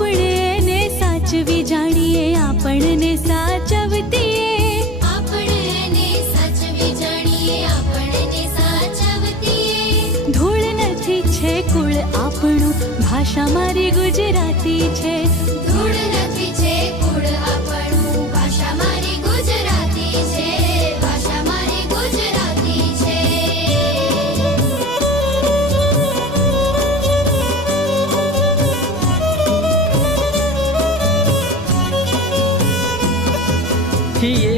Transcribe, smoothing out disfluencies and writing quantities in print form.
આપણે એને સાચવી જાણીએ, આપણને સાચવતીએ. આપણે એને સાચવી જાણીએ, આપણને સાચવતીએ. ધૂળ નથી છે કુળ આપણું, ભાષા મારી ગુજરાતી છે. ધૂળ નથી છે કુળ આપણું, ભાષા મારી ગુજરાતી છે. ભાષા મારી ગુજરાતી છે. છીએ